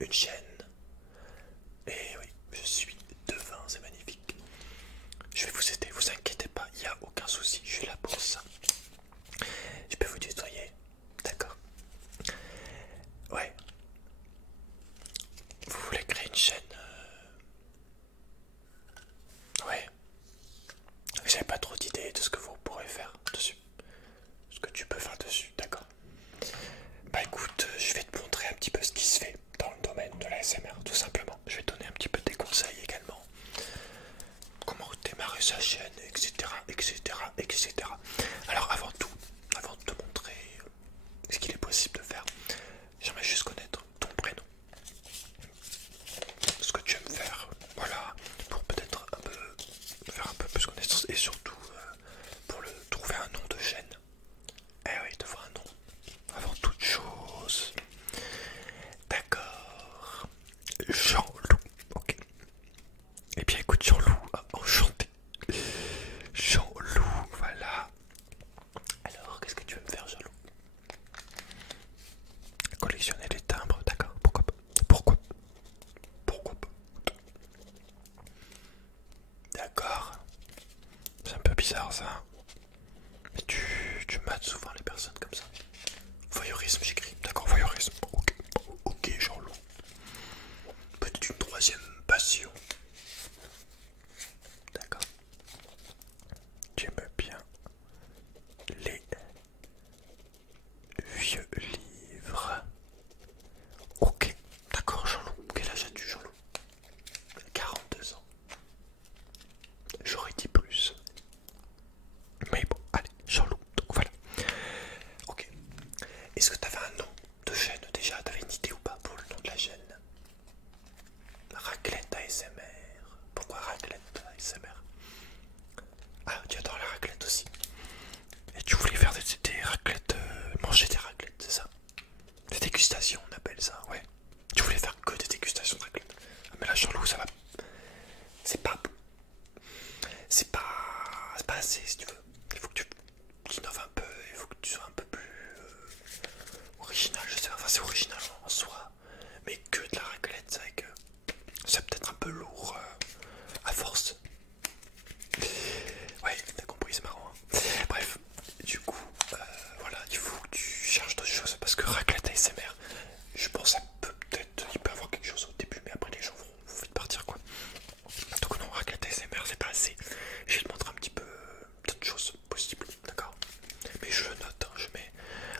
une chaîne. Et oui, je suis devin, c'est magnifique. Je vais vous aider, vous inquiétez pas, il n'y a aucun souci, je suis là pour ça. Je peux vous tutoyer, d'accord? Ouais. Vous voulez créer une chaîne Ouais. J'avais pas trop d'idées de ce que vous pourrez faire dessus. Ce que tu peux faire dessus, d'accord? Bah écoute, je vais te montrer un petit peu ce qui se fait dans le domaine de la l'ASMR, tout simplement. Je vais te donner un petit peu des conseils également. Comment démarrer sa chaîne, etc. etc. etc. Alors avant tout, avant de te montrer ce qu'il est possible de faire, j'aimerais juste connaître ton prénom. Ce que tu aimes faire, voilà, pour peut-être un peu faire un peu plus connaissance et surtout pour trouver un nom de chaîne. Eh oui, de voir un nom avant toute chose. D'accord. Jean-Loup, ok. Eh bien écoute Jean-Loup, enchanté. Jean-Loup, voilà. Alors, qu'est-ce que tu veux me faire Jean-Loup? Collectionner les timbres, d'accord. Pourquoi pas? Pourquoi pas? D'accord. C'est un peu bizarre ça. Mais tu mates souvent les personnes comme ça. Voyeurisme, j'écris. D'accord, voyeurisme. Ok, ok Jean-Loup. Peut-être une troisième passion. D'accord. Tu aimes bien les vieux livres. Ok, d'accord Jean-Loup. Quel âge as-tu Jean-Loup? 42 ans. J'aurais dit plus. Mais bon, allez, Jean-Loup. Donc voilà. Ok. Est-ce que tu avais un nom de chaîne déjà? Tu avais une idée ou pas pour le nom de la chaîne? Raclette ASMR. Pourquoi raclette ASMR? Ah, tu adores la raclette aussi. Et tu voulais faire des raclettes, manger des raclettes, c'est ça? Des dégustations, on appelle ça, ouais. Tu voulais faire que des dégustations de raclette. Ah, mais là, Jean-Loup, ça va. C'est pas. C'est pas. C'est pas assez, si tu veux. Il faut que tu innoves un peu, il faut que tu sois un peu plus original, je sais pas. Enfin, c'est original en soi. Mais que de la raclette, c'est vrai que c'est peut-être un peu lourd à force. Ouais, t'as compris, c'est marrant. Hein. Bref, du coup, voilà, il faut que tu cherches d'autres choses parce que raclette ASMR, je pense que ça peut peut-être, il peut y avoir quelque chose au début, mais après les gens vont vite partir quoi. Donc non, raclette ASMR, c'est pas assez. Je vais te montrer un petit peu d'autres choses possibles, d'accord? Mais je le note, hein, je mets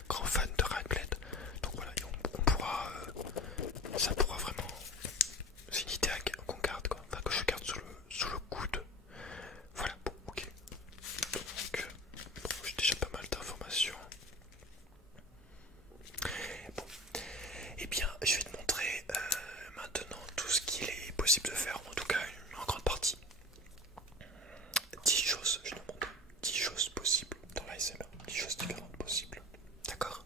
grand fan de raclette. Donc voilà, on pourra, ça pourra vraiment. C'est une idée qu'on garde quoi, enfin que je garde sous le coude. Voilà, bon, ok. Donc, bon, j'ai déjà pas mal d'informations. Bon, et bien, je vais te montrer maintenant tout ce qu'il est possible de faire, en tout cas en grande partie. 10 choses, je te montre 10 choses possibles dans l'ASMR, 10 choses différentes possibles. D'accord?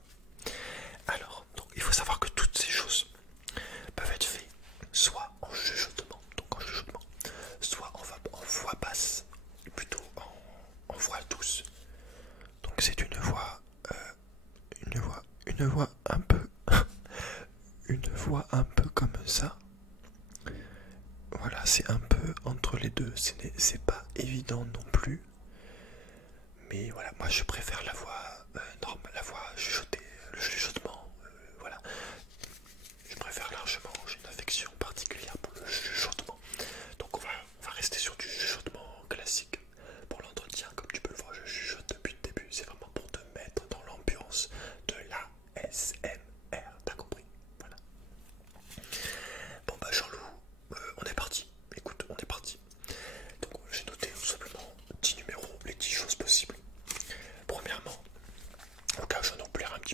Alors, donc, il faut savoir que toutes ces choses peuvent être faites soit en chuchotement, soit en voix basse, plutôt en voix douce. Donc c'est une voix un peu, une voix un peu comme ça. Voilà, c'est un peu entre les deux. C'est pas évident non plus. Mais voilà, moi je préfère la voix normale, la voix chuchotée, le chuchotement. Voilà, je préfère largement. J'ai une affection particulière pour le chuchotement. Donc on va rester sur du chuchotement classique. Pour l'entretien, comme tu peux le voir, je chuchote depuis le début. C'est vraiment pour te mettre dans l'ambiance de la SMR. T'as compris? Voilà. Bon bah Jean-Loup, on est parti. Écoute, on est parti. Donc j'ai noté tout simplement 10 numéros, les 10 choses possibles. Premièrement, au cas où j'en oublie un petit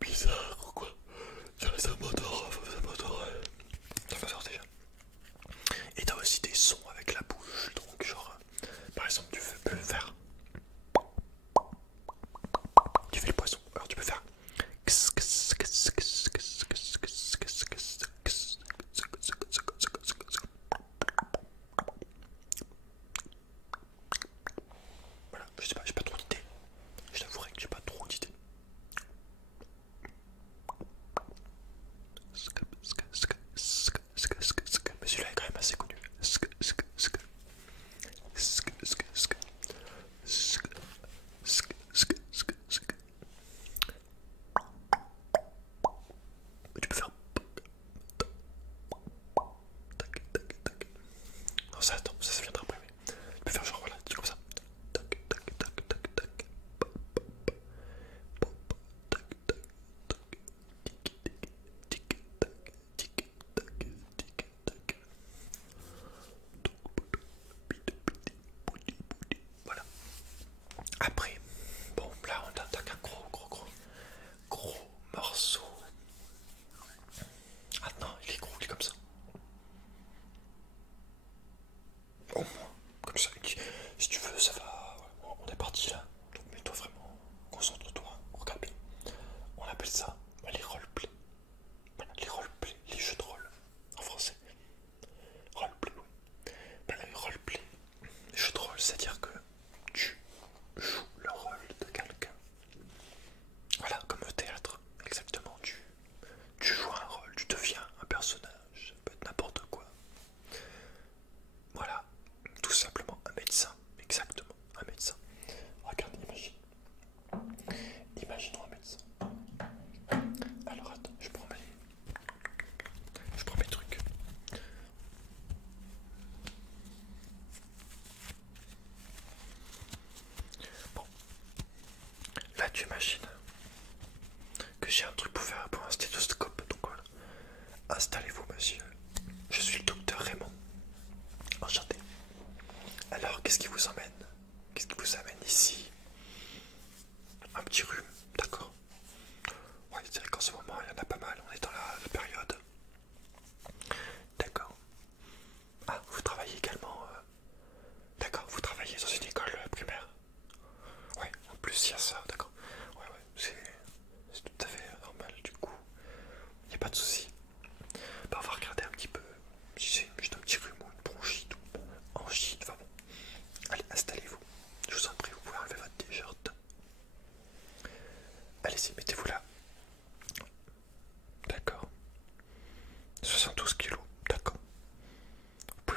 bizarre ou quoi? Ça m'endort, ça m'endort. Ça m'endort déjà. Et t'as aussi des sons avec la bouche, donc genre, par exemple, peux faire. Tu fais le poisson, alors tu peux faire. Voilà, je sais pas, j'ai pas trop d'idées. Je t'avouerai que j'ai pas trop d'idées. Mais celui-là est quand même assez connu. Tu peux faire. Tac, tac, tac. Non, ça attends, ça viendra après. Mais tu peux faire genre voilà, comme ça. Tac, tac, tac, tac, tac. Pop, tac, tac, tac. Tic, tic, tac, tic, tac, tic, tac. Voilà. Après, bon, là on attaque un gros morceau. Ah non, il est gros, il est comme ça. Au moins, comme ça, si tu veux, ça va. On est parti là. Donc mets-toi vraiment, concentre-toi, regarde bien. On appelle ça les roleplays. Voilà, les roleplays, les jeux de rôle en français. Roleplay, oui. Ben, les roleplay, les jeux de rôle, c'est-à-dire que tu joues le rôle de quelqu'un. Voilà, comme au théâtre, exactement. Tu joues un rôle, tu deviens un personnage, ça peut être n'importe quoi. Voilà, tout simplement un médecin, exactement, un médecin. Regarde, imagine. Imaginons un médecin. Alors attends, je prends mes trucs. Bon, là tu imagines que j'ai un truc pour un stéthoscope, donc voilà. Installez-vous monsieur, je suis le docteur Raymond. Enchanté. Alors qu'est-ce qui vous emmène? Qu'est-ce qui vous amène ici? Un petit rhume, d'accord. Ouais, c'est vrai qu'en ce moment il y en a pas mal, on est dans la période. D'accord. Ah, vous travaillez également d'accord, vous travaillez dans une école primaire. Ouais, en plus il y a ça, d'accord. Ouais, c'est tout à fait normal du coup. Il n'y a pas de souci. Bah, on va regarder un petit peu si c'est juste un petit rhume ou une bronchite ou angine, enfin bon. Allez, installez-vous. Je vous en prie, vous pouvez enlever votre t-shirt. Allez-y, mettez-vous là. D'accord. 72 kilos, d'accord. Vous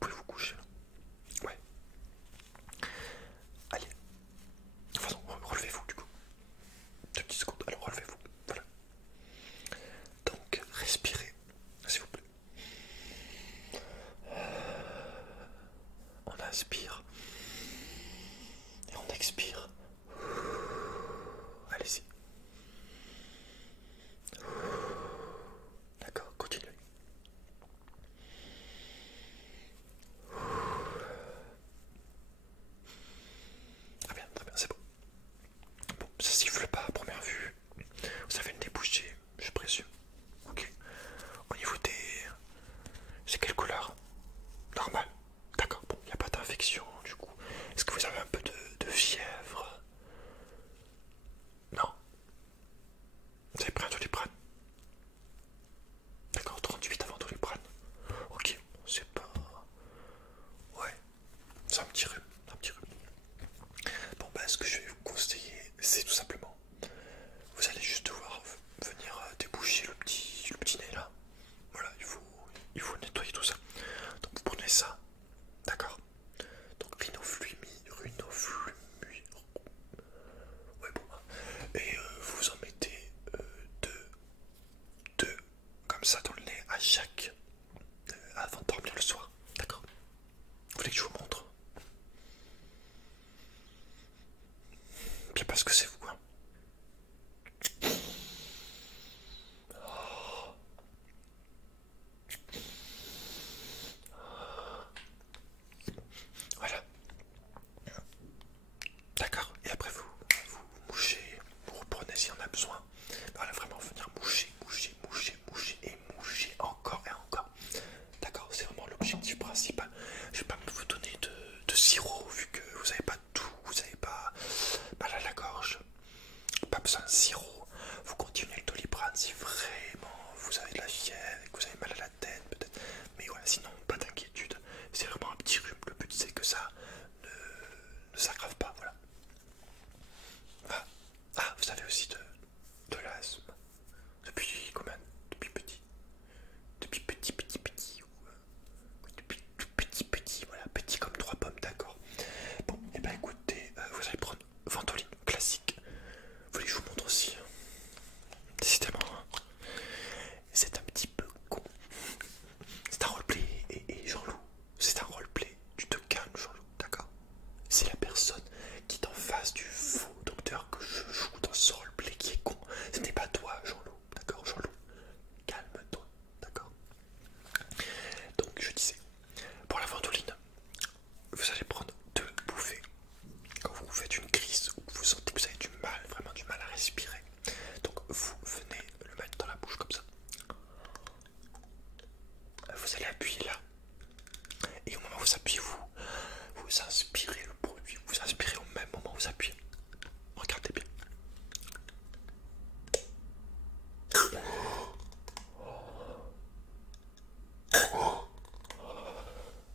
pouvez vous coucher là. Ouais. Allez. De toute façon, relevez-vous du coup. 2 petites secondes, alors relevez-vous. Voilà. Donc, respirez, s'il vous plaît. On inspire. Et on expire. Allez-y. D'accord, continuez. Très bien, c'est bon. Bon, ça siffle pas à première vue. Vous avez le nez bouché, je présume. Ok. Au niveau des... C'est quelle couleur? Normal. D'accord, bon, il n'y a pas d'infection du coup. Est-ce que vous avez un peu de fièvre? Non. Vous avez pris un Doliprane? D'accord, 38 avant Doliprane. Ok, c'est pas... Ouais, c'est un petit rhume, un petit rhume. Bon bah ce que je vais vous conseiller, c'est tout simplement, vous allez juste devoir venir déboucher le petit nez là. Voilà, il faut nettoyer tout ça. Donc vous prenez ça, d'accord. Donc rhinoflumi, ouais bon. Et vous en mettez deux comme ça dans le nez à chaque avant de dormir le soir, d'accord. Vous voulez que je vous montre? Bien parce que c'est vous, hein. Voilà. D'accord. Et après vous mouchez, vous reprenez si on a besoin. Voilà, vraiment venir moucher, moucher, moucher, moucher et moucher encore et encore. D'accord, c'est vraiment l'objectif principal. Je vais pas vous donner de sirop vu que vous n'avez pas tout, vous n'avez pas mal à la gorge. Pas besoin de sirop. Vous continuez le Doliprane si vraiment vous avez de la fièvre et que vous avez mal à la tête peut-être. Mais voilà, sinon pas d'inquiétude. C'est vraiment un petit rhume. Le but c'est que ça ne s'aggrave pas. Voilà. Ah, ah, vous avez aussi de l'asthme. Depuis combien? Depuis petit. Depuis petit, petit, petit. Depuis tout petit, petit. Voilà, petit comme 3 pommes, d'accord. Bon, et bah écoutez, vous allez prendre Ventoline classique. Vous voulez que je vous montre aussi? Décidément, hein. C'est un petit peu con. C'est un roleplay, et Jean-Loup, c'est un roleplay. Tu te calmes, Jean-Loup, d'accord? C'est la personne qui est en face du faux docteur que je joue dans ce roleplay qui est con. Ce n'est pas toi, Jean-Loup, d'accord, Jean-Loup? Calme-toi, d'accord? Donc, je disais, pour la ventoline, vous allez prendre 2 bouffées. Quand vous faites une crise ou que vous sentez que vous avez du mal, vraiment du mal à respirer, donc vous venez le mettre dans la bouche comme ça. Vous allez appuyer là. Et au moment où vous appuyez, vous inspirez le produit. Vous inspirez au même moment où vous appuyez. Regardez bien.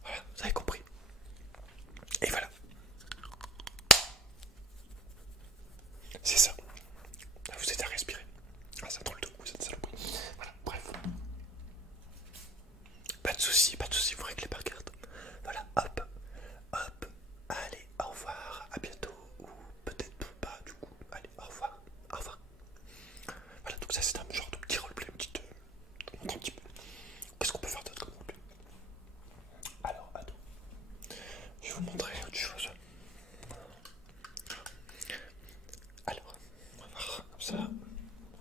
Voilà, vous avez compris. Et voilà. C'est ça. Là, vous êtes à respirer. Ah, ça drôle de coup, cette saloperie. Voilà, bref. Pas de soucis, vous réglez par carte. Voilà, hop, hop. Allez, au revoir, à bientôt. Ou peut-être pas, du coup. Allez, au revoir, au revoir. Voilà, donc ça c'est un genre de petit roleplay, un petit peu. Qu'est-ce qu'on peut faire d'autre comme roleplay? Alors, attends. Je vais vous montrer autre chose. Alors, on va voir comme ça.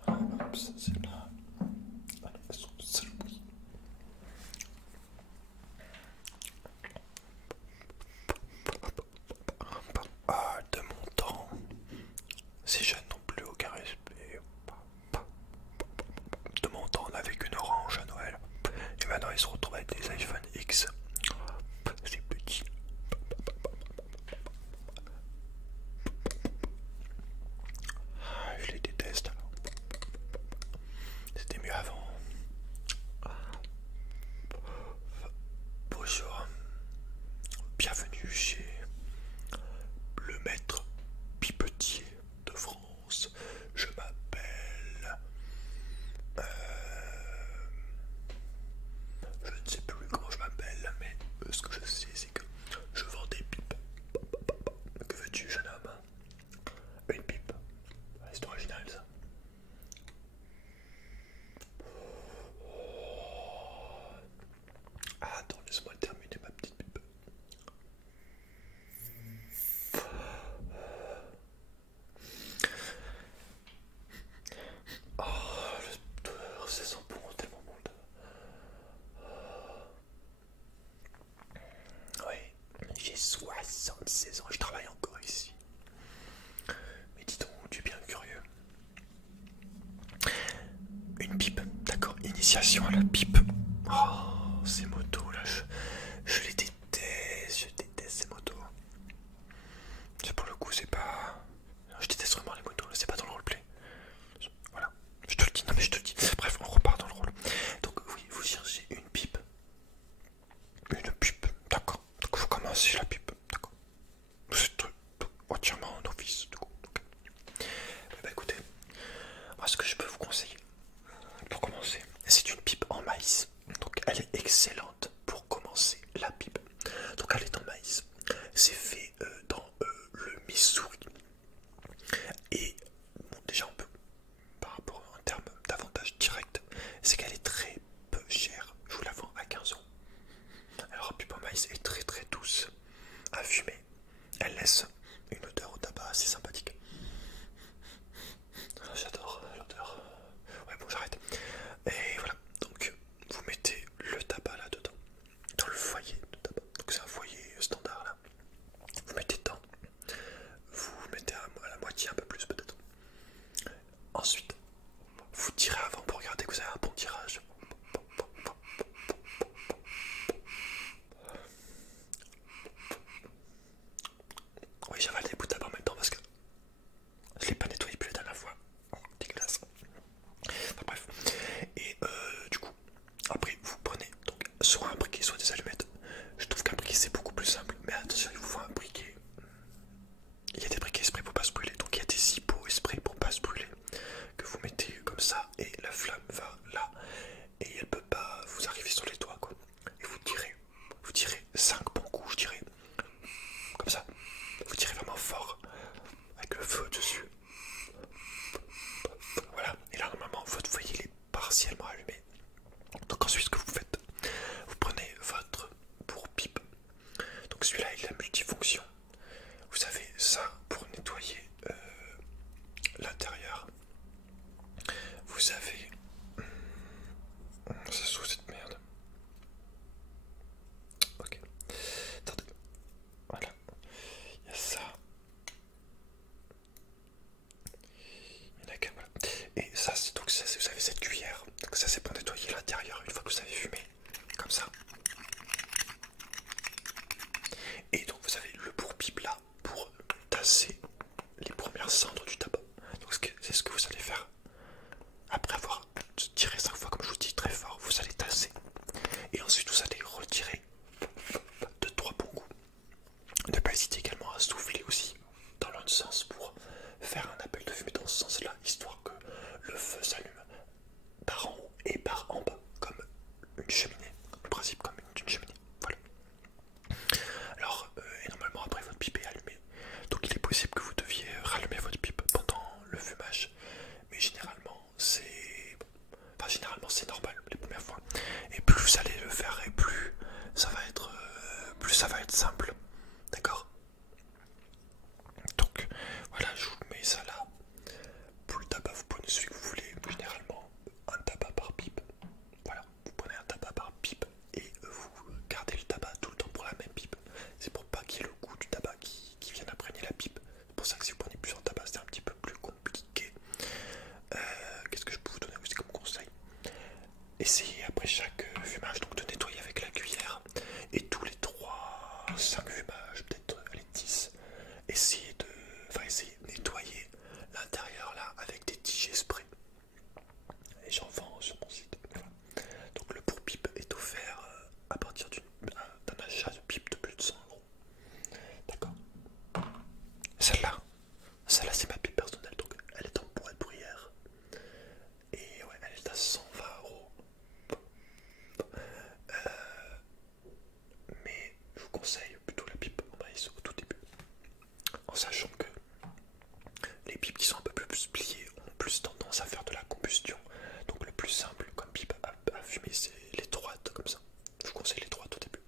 Voilà, hop, ça c'est là. Voilà, saloperie. Ah, de mon temps, ces jeunes n'ont plus aucun respect. De mon temps, on n'avait qu'une orange à Noël. Et maintenant, ils se retrouvent avec des iPhone X. C'est petit. Ah, je les déteste alors. C'était mieux avant. Bonjour. Bienvenue chez le maître pipetier de France. Je m'appelle... je ne sais plus comment je m'appelle, mais ce que je sais, c'est que je vends des pipes. Que veux-tu, jeune homme? Une pipe. C'est original, ça. Ah, attends, laisse-moi terminer ma petite pipe. Oh, l'odeur, ça sent bon, tellement bon. Oui, j'ai 76 ans, je travaille encore ici. Mais dis donc, tu es bien curieux. Une pipe, d'accord, initiation à la pipe. Oh, ces motos là, je les déteste, ces motos. C'est pour le coup, c'est pas... Je déteste vraiment les motos, là, c'est pas dans le roleplay. Voilà, je te le dis, non mais je te le dis. Bref, on repart dans le rôle. Donc oui, vous cherchez une pipe. Une pipe, d'accord. Donc vous commencez la pipe, d'accord. Vous êtes entièrement novice, du coup. Okay. Bah écoutez, moi ce que je peux vous conseiller, pour commencer, c'est une pipe en maïs. Donc elle est excellente pour commencer la pipe. Donc elle est en maïs. C'est fait dans le Missouri. Et bon, déjà on peut, par rapport en termes d'avantage direct, c'est qu'elle est très peu chère. Je vous la vends à 15 euros. Alors la pipe en maïs est très très douce à fumer. Elle laisse une odeur au tabac assez sympathique. J'adore l'odeur. Ouais bon j'arrête. Et voilà, donc vous mettez le tabac là-dedans, dans le foyer de tabac. Donc c'est un foyer standard là. Vous mettez dedans, vous mettez à la moitié, un peu plus peut-être. Ensuite, vous tirez avant pour regarder que vous avez un bon tirage. Oui, j'avale des bouts de tabac en même temps parce que je l'ai pas nettoyé plus la dernière fois. Oh, dégueulasse. Enfin, bref. Et du coup, après vous prenez donc soit un briquet, soit des allumettes. Je trouve qu'un briquet c'est beaucoup plus simple. Mais attention, il vous faut un briquet. Il y a des briquets spray pour pas se brûler. Donc il y a des zippo et spray pour pas se brûler. Que vous mettez comme ça et la flamme va là. Et elle peut pas vous arriver sur les doigts quoi. Et vous tirez 5 bons coups, je dirais. Comme ça. Vous tirez vraiment fort. Avec le feu dessus. Voilà. Et là normalement votre foyer il est partiellement allumé. Donc ensuite ce que vous faites, vous prenez votre pour-pipe. Donc celui-là il a multifonction. Vous avez ça pour nettoyer l'intérieur. Vous avez... Ça sous cette merde. Ok. Attendez. Voilà. Il y a ça. Il y en a qu'un, voilà. Et ça, c'est donc ça, vous avez cette cuillère. Donc ça c'est pour nettoyer l'intérieur une fois que vous avez fumé. Comme ça. Et donc vous avez le pour-pipe là pour tasser les premières cendres du tabac. Donc c'est ce que vous allez faire. Après avoir tiré 5 fois, comme je vous dis, très fort, vous allez tasser. Et ensuite vous allez retirer de 3 bons coups. Ne pas hésiter également à souffler aussi dans l'autre sens pour faire un appel de fumée dans ce sens-là, histoire que le feu s'allume par en haut et par en bas, comme une cheminée. Le principe comme une cheminée. Voilà. Alors, et normalement après votre pipe est allumée. Donc il est possible que vous deviez rallumer votre pipe pendant le fumage. Mais généralement c'est... Enfin généralement c'est normal les premières fois. Et plus vous allez le faire et plus ça va être, simple. D'accord? Donc voilà, je vous mets ça là. Pour le tabac, vous prenez celui que vous voulez. Généralement un tabac par pipe. Voilà, vous prenez un tabac par pipe et vous gardez le tabac tout le temps pour la même pipe. C'est pour pas qu'il y ait le goût du tabac qui vienne imprégner la pipe. C'est pour ça que si vous prenez plusieurs tabacs, c'est un petit peu plus compliqué. Qu'est-ce que je peux vous donner aussi comme conseil? Essayez après chaque fumage donc de nettoyer avec la cuillère. Et tous les 3-5 fumages, peut-être les 10, essayez de nettoyer l'intérieur là avec des tigets spray. Et j'en vends sur mon site. Voilà. Donc le pour pipe est offert à partir d'un achat de pipe de plus de 100 €. D'accord? Celle-là c'est ma pipe personnelle, donc elle est en bois de bruyère. Et ouais, elle est à 120 €. Mais je vous conseille plutôt la pipe en maïs au tout début. En sachant que les pipes qui sont un peu plus pliées ont plus tendance à faire de la combustion. Donc le plus simple comme pipe à fumer c'est les droites comme ça. Je vous conseille les droites au début.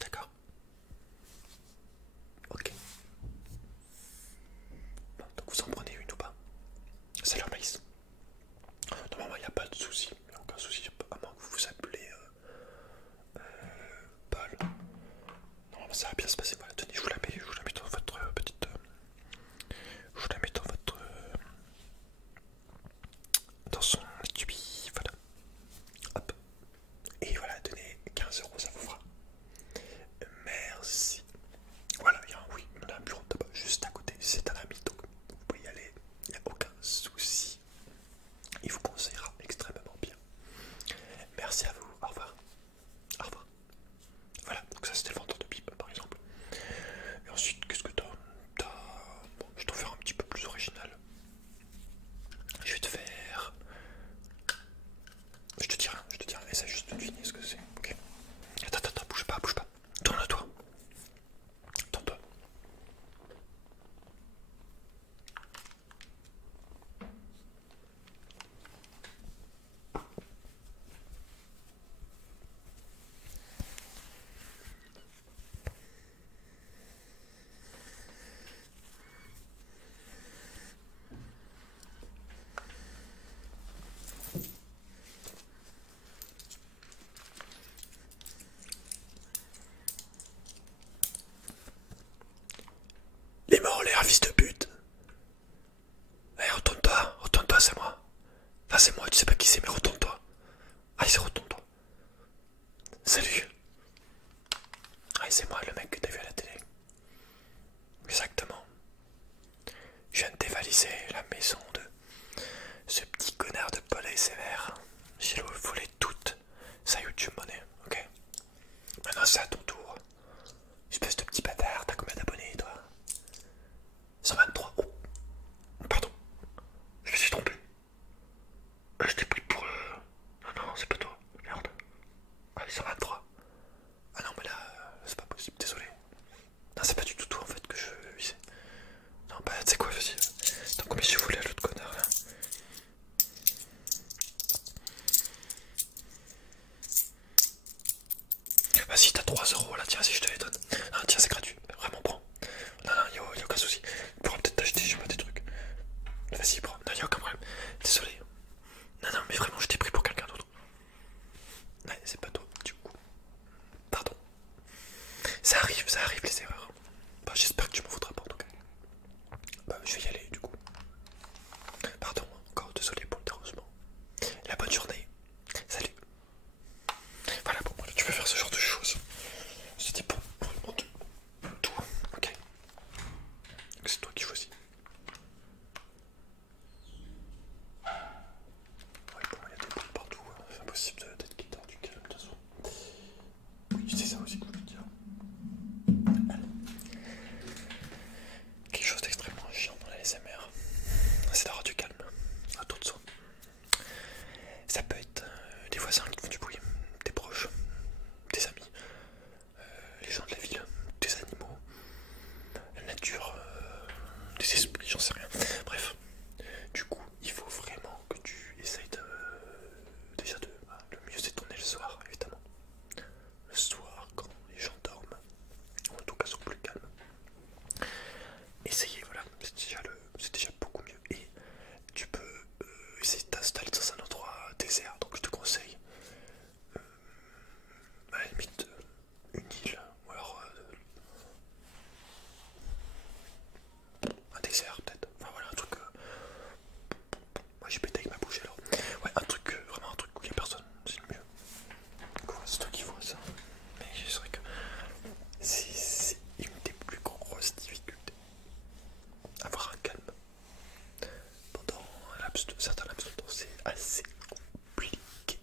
D'accord? Ok. Bon, donc vous en prenez une ou pas? C'est leur maïs. Normalement il n'y a pas de souci. Il n'y a aucun souci. À moins que vous vous appelez Paul. Normalement ça va bien se passer. Voilà, tenez, je vous la mets dans votre petite... je vous la mets dans votre... dans son étui. Voilà. Hop. Et voilà, tenez, 15 € ça vous fera. Merci. Voilà, oui, on a un bureau de tabac juste à côté. C'est un ami, donc vous pouvez y aller. Il n'y a aucun souci. Il vous conseillera extrêmement bien. Merci à vous. Au revoir. Au revoir. Voilà, donc ça c'était le vendeur de pipe par exemple. Et ensuite, qu'est-ce que t'as? Bon, je vais t'en faire un petit peu plus original. Je vais te faire certains laps de temps, c'est assez compliqué.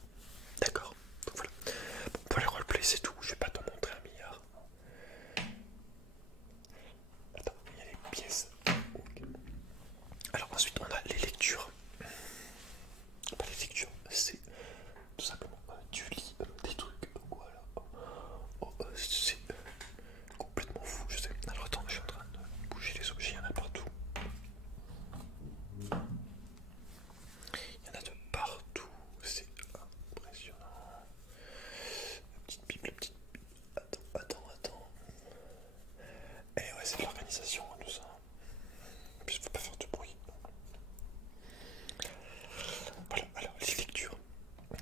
D'accord. Donc voilà. Bon, pour les roleplays, c'est tout. Je vais pas t'en montrer un milliard. Attends, il y a les pièces. Okay. Alors ensuite, on a les lectures. Pas les lectures, c'est tout simplement tu lis des trucs. Voilà. C'est complètement fou, je sais. Alors attends, je suis en train de bouger les objets, il y en a partout. Il y en a de partout, c'est impressionnant. La petite Bible, la petite Bible. Attends. Et ouais, c'est de l'organisation, tout ça. En plus, faut pas faire de bruit. Voilà, alors les lectures.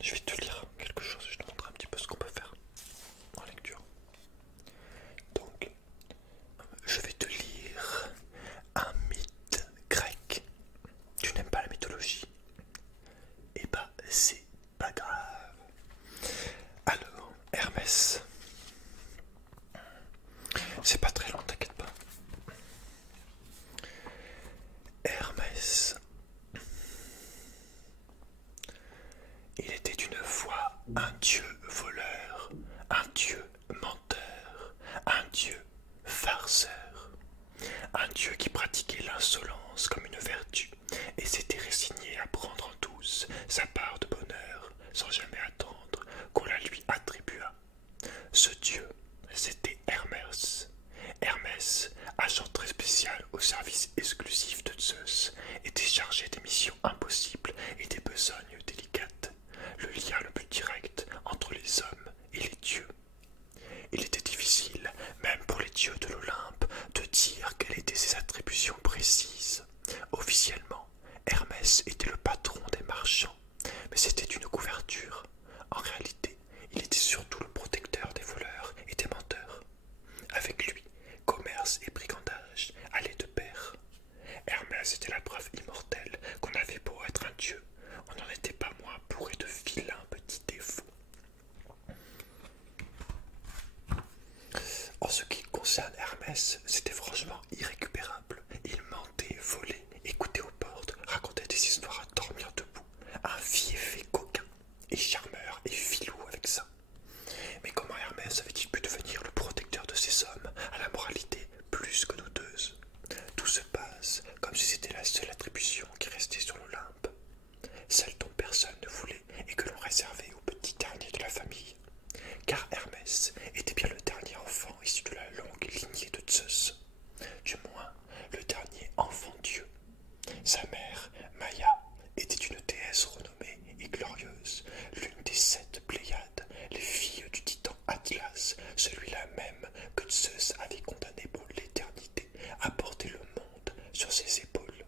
Je vais te lire quelque chose, je te montre un petit peu ce qu'on peut faire en lecture. Donc, je vais te lire un mythe grec. Tu n'aimes pas la mythologie? Eh ben, c'est pas grave. Alors, Hermès. C'est pas très long, t'inquiète pas. Hermès. Il était une fois un dieu voleur, un dieu menteur, un dieu farceur, un dieu qui pratiquait l'insolence comme une vertu et s'était résigné à prendre en douce sa part de bonheur sans jamais attendre qu'on la lui attribuât. Ce dieu, c'était Hermès. Hermès, agent très spécial au service exclusif de Zeus, était chargé des missions impossibles et des besognes délicates, le lien le plus direct entre les hommes et les dieux. Il était difficile, même pour les dieux de l'Olympe, de dire quelles étaient ses attributions précises. Officiellement, Hermès était le patron des marchands, mais c'était une couverture. En réalité, il était surtout le protecteur des voleurs et des menteurs. Avec lui, commerce et brigandage allaient de pair. Hermès était la preuve immortelle qu'on avait beau être un dieu, on n'en était pas moins bourré de vilains petits défauts. En ce qui concerne Hermès, c'était franchement irrécupérable. Il mentait, volait, écoutait aux portes, racontait des histoires à dormir debout, un fiefé coquin, et charmeur et filou avec ça. Mais comment Hermès avait-il pu devenir le protecteur de ces hommes à la moralité plus que douteuse? Tout se passe comme si c'était la seule attribution qui restait sur l'Olympe, celle dont personne ne voulait et que l'on réservait au petit dernier de la famille. Car Hermès était bien le dernier enfant issu de la longue lignée de Zeus, du moins le dernier enfant-dieu. Sa mère, Maïa, était une déesse renommée et glorieuse, l'une des 7 Pléiades, les filles du titan Atlas, celui-là même que Zeus avait condamné pour l'éternité à porter le monde sur ses épaules.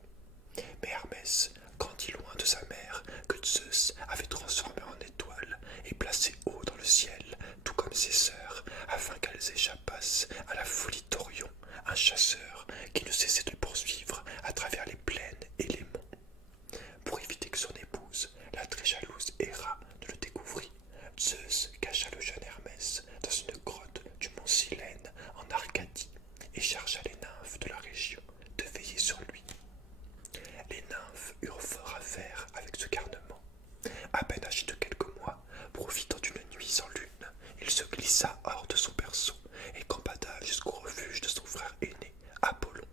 Mais Hermès grandit loin de sa mère, que Zeus avait transformée en étoile et placée haut dans le ciel, tout comme ses sœurs, afin qu'elles échappassent à la folie d'Orion, un chasseur qui ne cessait de le poursuivre à travers les plaines et les monts. Pour éviter que son épouse, la très jalouse Héra, ne le découvrît, Zeus cacha le jeune Hermès dans une grotte du mont Silène en Arcadie et chargea les nymphes de la région de veiller sur lui. Les nymphes eurent fort à faire avec ce garnement. À peine âgé de quelques mois, profitant d'une nuit sans lune, il se glissa hors de son berceau et campada jusqu'au refuge de son frère aîné, Apollon.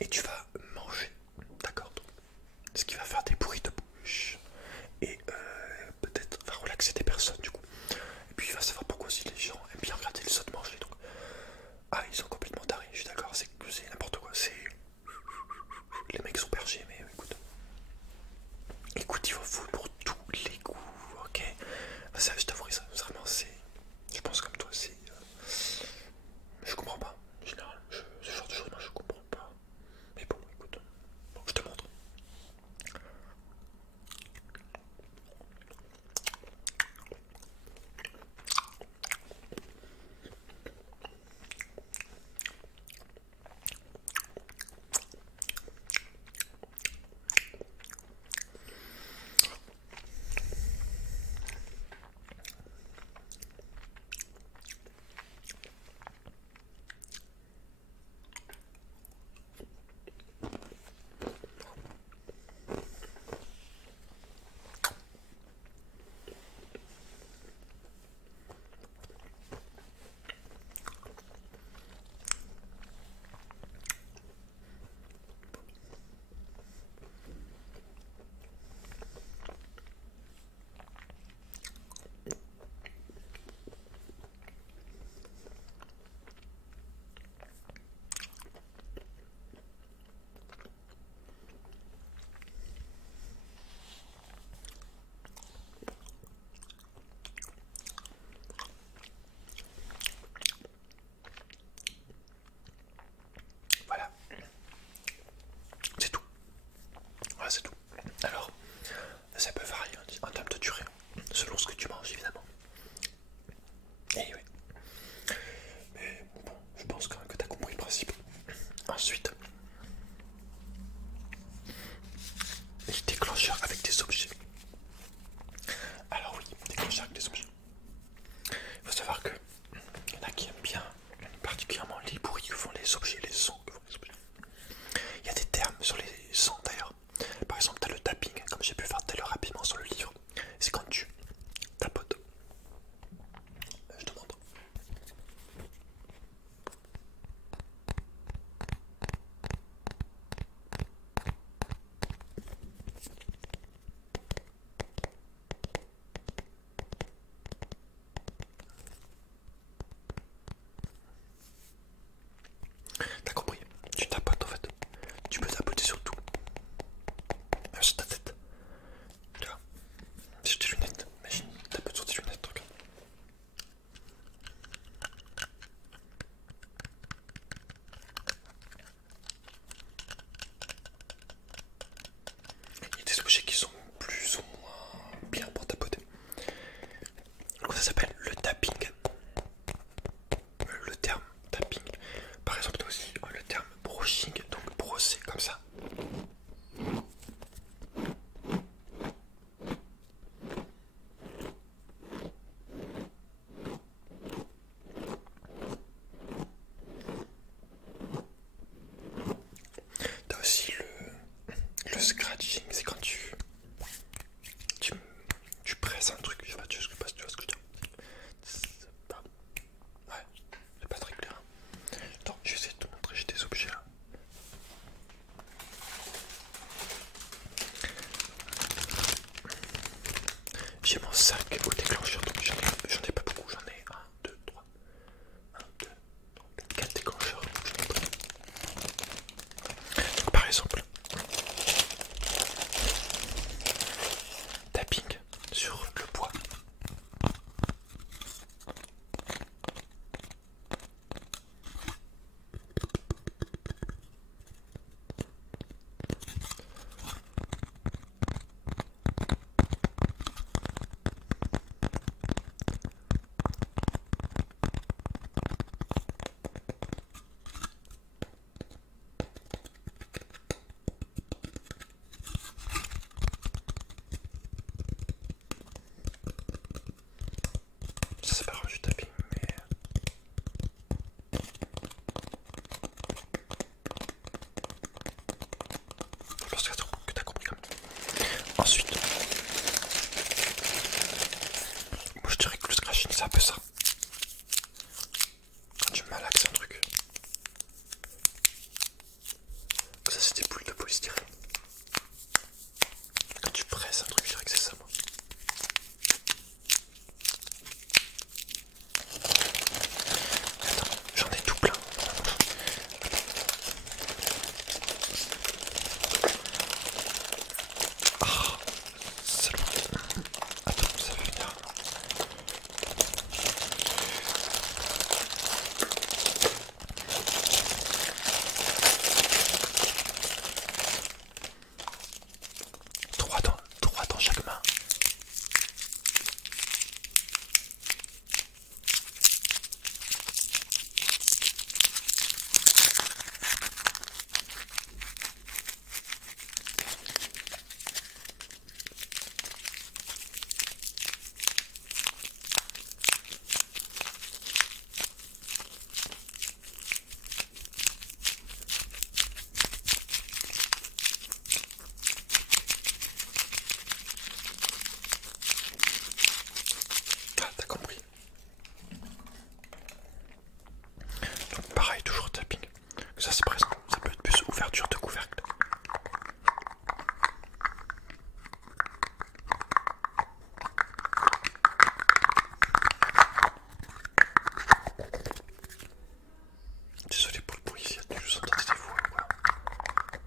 et tu vas manger, d'accord? Ce qui va faire des bruits de bouche et peut-être va relaxer des personnes du coup. Et puis il va savoir pourquoi aussi les gens aiment bien regarder les autres manger. Donc, ah, ils sont complètement tarés, je suis d'accord, c'est n'importe quoi. C'est les mecs sont perchés, mais écoute. Écoute, il faut foutre pour tous les goûts, ok? Ça, je t'avouerai ça, vraiment, c'est. Je pense comme toi, c'est. Je comprends pas. En général, ce genre de choses, moi je comprends pas. Mais bon, écoute, bon, je te montre. Voilà, c'est tout. Voilà, c'est tout. Alors, ça peut varier en termes de durée, selon ce que tu manges évidemment. Et oui. Mais bon, je pense quand même que tu as compris le principe. Ensuite, les déclencheurs avec des objets. Alors oui, déclencheurs avec des objets. Il faut savoir que il y en a qui aiment bien particulièrement les bruits que font les objets, les sons que font les objets. Il y a des termes sur les sons d'ailleurs. Par exemple, tu as le tapping, comme j'ai pu faire tout à l'heure rapidement sur le livre. C'est quand tu tapotes. Je te montre. T'as compris? Tu tapotes en fait. Tu peux tapoter sur tout. Même sur ta tête. Tu vois? Sur tes lunettes. Imagine, tapote sur tes lunettes, regarde. Il y a des objets qui sont plus ou moins bien pour tapoter. Donc ça s'appelle le tapping. Le terme tapping. Par exemple, t'as aussi le terme brushing, donc brosser comme ça. T'as aussi le scratching, c'est quand tu, tu presses un truc, je sais pas, tu vois ce que je veux dire. Ouais, c'est pas très clair. Attends, je vais essayer de te montrer, j'ai des objets là. J'ai mon sac au déclencheur, donc j'en ai pas beaucoup, j'en ai 1, 2, 3, 1, 2, 3, 4 déclencheurs. Donc, par exemple, tapping sur le bois. Ça c'est pas vraiment du tapping, mais je pense que t'as compris quand même. Ensuite, moi je dirais que le scratching c'est un peu ça. Quand tu malaxes un truc.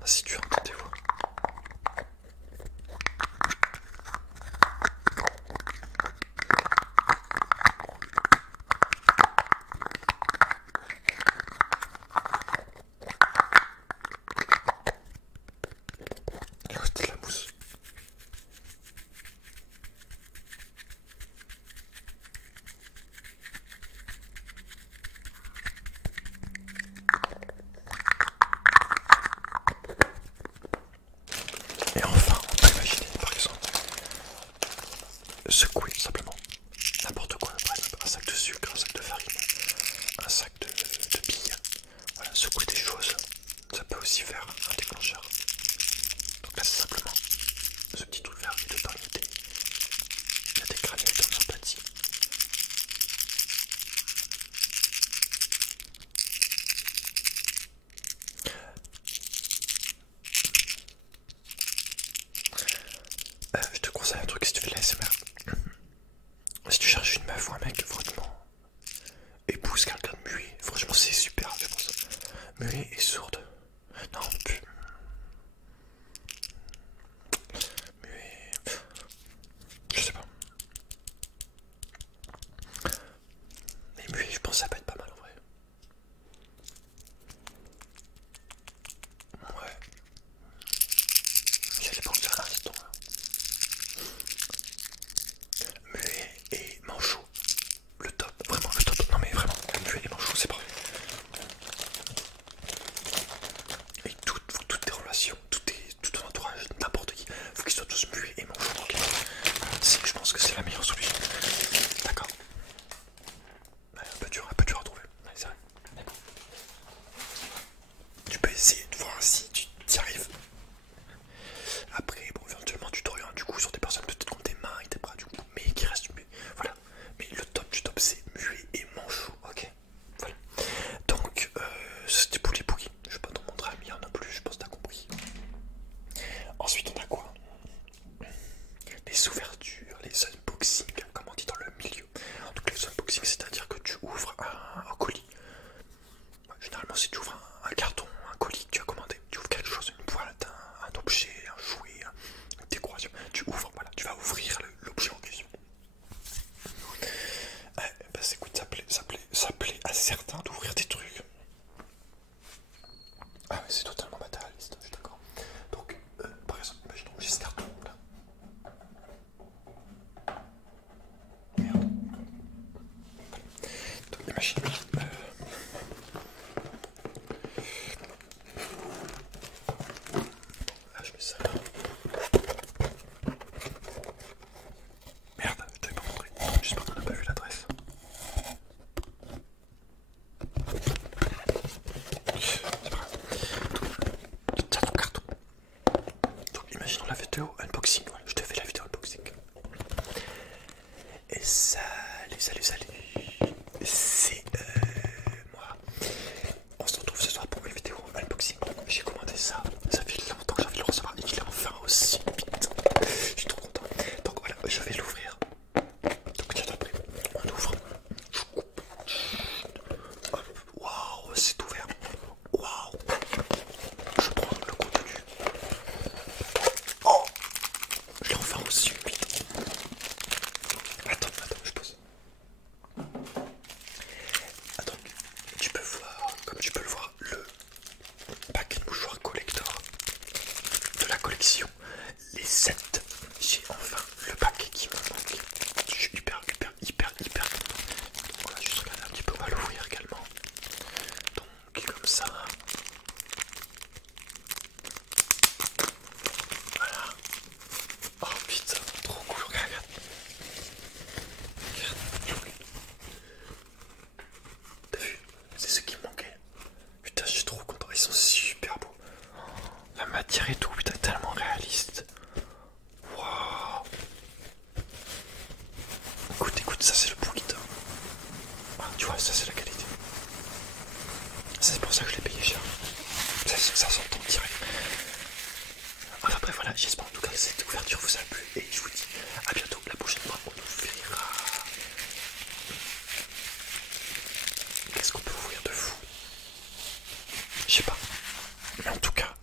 si tu entends des voix. Il reste de la mousse. Et enfin, on peut imaginer par exemple secouer simplement n'importe quoi, par exemple un sac de sucre, un sac de farine, un sac de billes. Voilà, secouer des choses, ça peut aussi faire un déclencheur. Donc là c'est simplement ce petit truc vert et dedans il y a des granules en empathie. Je te conseille un truc si tu fais de l'ASMR. Si tu cherches une meuf ou un mec, franchement, épouse quelqu'un de muet. Franchement, c'est super, je pense. Muet et sourde. Non, plus. Muet. Je sais pas. Mais muet, je pense que ça peut être pas mal en vrai. Ouais. Ça dépend de ça un instant là. Muet et manchot. Le top, vraiment le top. Non mais vraiment, muet et manchot, c'est parfait. Et toutes tes relations, tout ton entourage, n'importe qui, faut qu'ils soient tous muets et manchots. Okay. Je pense que c'est la meilleure solution. D'accord. Ouais, un peu dur à trouver. Ouais, c'est vrai. Tu peux essayer de voir si tu y arrives. Après, bon, éventuellement, tu t'orientes du coup sur des personnes peut-être qui ont des mains et des bras du coup, mais qui restent muets. Voilà. Mais le top du top, c'est muet et manchot. Ok. Voilà. Donc, c'était pour les boogies. Je vais pas t'en montrer un milliard non plus, je pense que t'as compris. Ensuite, on a quoi? Les ouvertures, les unboxings, comme on dit dans le milieu. Donc, les unboxings, c'est-à-dire que tu ouvres un colis. Généralement, si tu ouvres un carton, un colis que tu as commandé, tu ouvres quelque chose, une boîte, un objet, un jouet, une décoration, tu ouvres, voilà, tu vas ouvrir l'objet en question. Bah, écoute, ça plaît à certains d'ouvrir des trucs. Ah, mais c'est totalement matérialiste, je suis d'accord. Donc, par exemple, imaginons, j'ai ce carton là. Merde. Donc, imagine. Ah, je mets ça là. Merde, je t'avais pas montré. J'espère qu'on n'a pas vu l'adresse. C'est pas grave. Donc, t'as ton carton. Donc, imaginons la vidéo unboxing. Voilà, je te fais la vidéo unboxing. Et salut, c'est moi. On se retrouve ce soir pour une vidéo unboxing. J'ai commandé ça, ça fait longtemps que j'ai envie de le recevoir et qu'il est enfin aussi vite. Je suis trop content. Donc voilà, je vais l'ouvrir. Donc tiens après, on ouvre. Je coupe. Hop, waouh, c'est ouvert. Waouh. Je prends le contenu. Oh, je l'ai enfin reçu vite. Attends, je pose. Attends, tu peux voir, comme tu peux le voir, le paquet de mouchoirs collector de la collection. Les 7. J'ai enfin le paquet qui me manque. Je suis hyper content. Donc on va juste regarder un petit peu, on va l'ouvrir également. Donc comme ça. Voilà. Oh putain, trop cool, regarde. T'as vu? C'est ce qui me manquait. Putain, je suis trop content, ils sont super beaux. La matière et tout, putain, tellement réaliste. Waouh. Écoute, ça c'est le bruit. Ah, tu vois, ça c'est la qualité. C'est pour ça que je l'ai payé cher. Ça s'entend direct. Enfin bref, voilà, j'espère en tout cas que cette ouverture vous a plu. Et je vous dis à bientôt. La prochaine fois, on ouvrira. Qu'est-ce qu'on peut ouvrir de fou? Je sais pas. Mais en tout cas,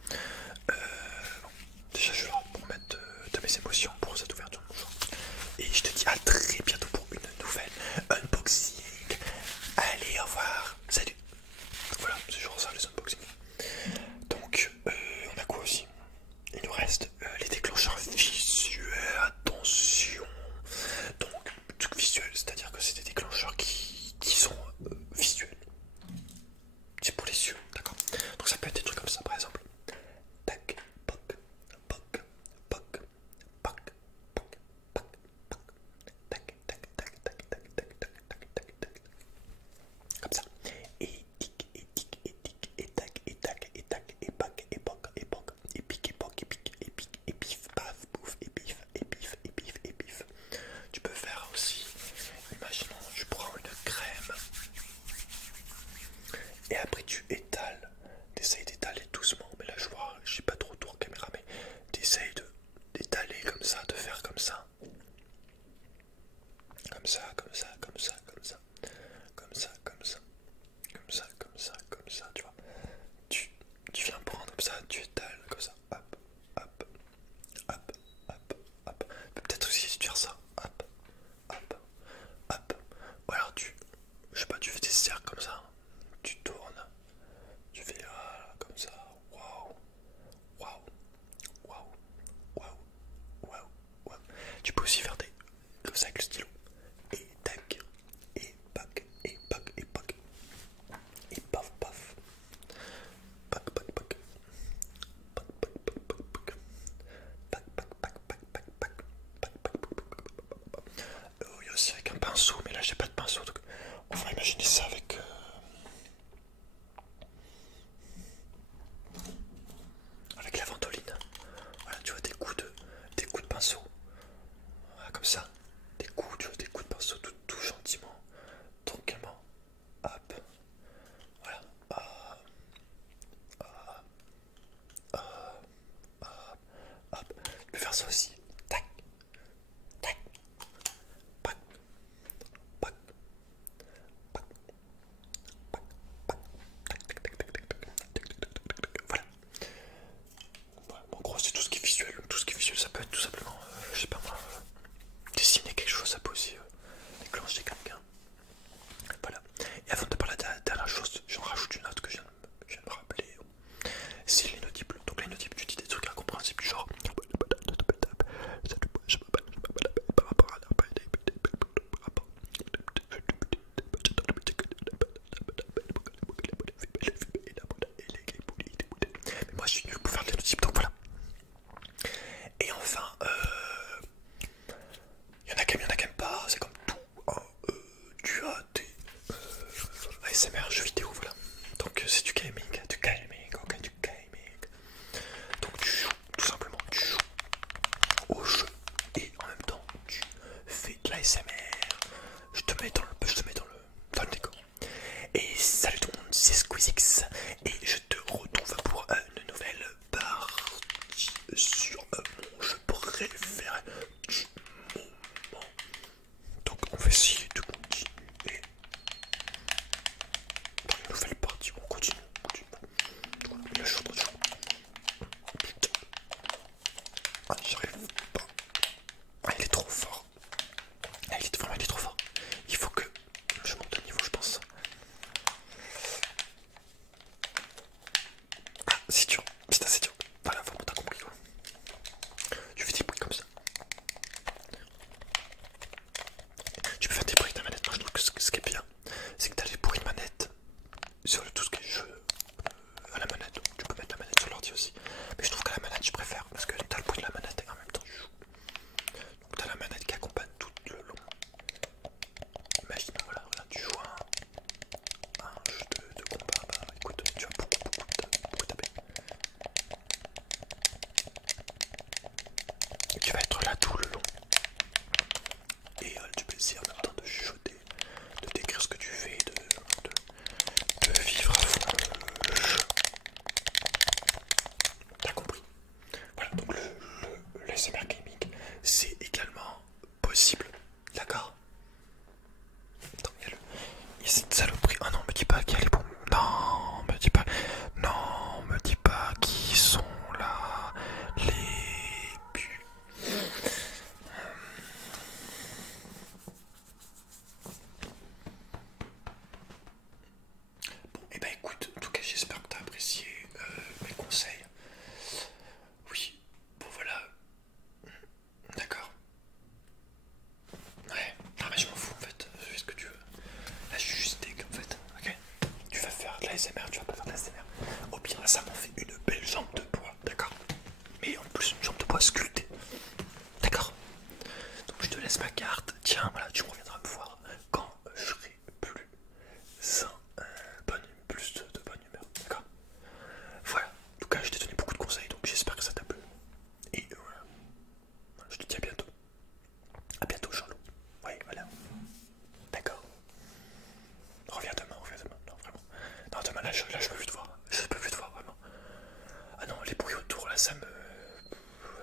ça me...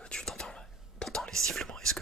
Tu t'entends là? T'entends les sifflements? Est-ce que